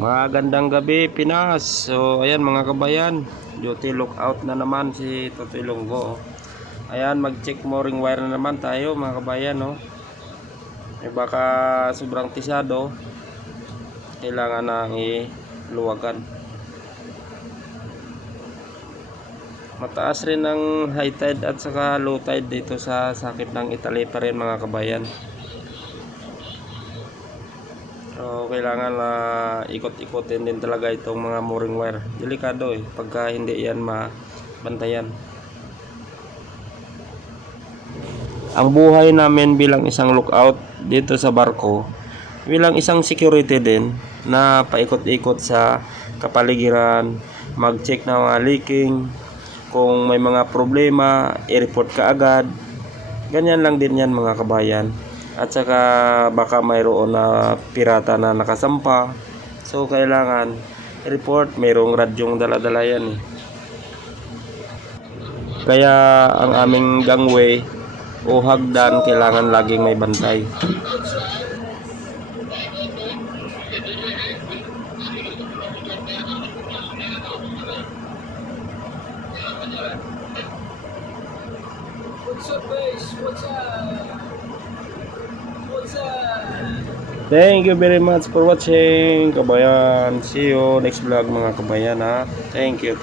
Magandang gabi Pinas. So ayan mga kabayan, duty lookout na naman si Totoy Longgo. Ayan, mag-check mooring wire na naman tayo mga kabayan, no. Baka sobrang tisado, kailangan na iluwagan. Mataas rin ang high tide at saka low tide dito sa sakit ng Italy pa rin mga kabayan. So kailangan ikot-ikotin din talaga itong mga mooring wire. Delikado pagka hindi yan mabantayan. Ang buhay namin bilang isang lookout dito sa barko, bilang isang security din na paikot-ikot sa kapaligiran, mag-check na mga leaking, kung may mga problema, i-report ka agad. Ganyan lang din yan mga kabayan. At saka baka mayroon na pirata na nakasampa, so kailangan i-report. Mayroong radyong dala-dala yan Kaya ang aming gangway o hagdan kailangan laging may bantay. What's up, guys? What's up? What's up? Thank you very much for watching, kabayan. See you next vlog mga kabayan, ha. Thank you.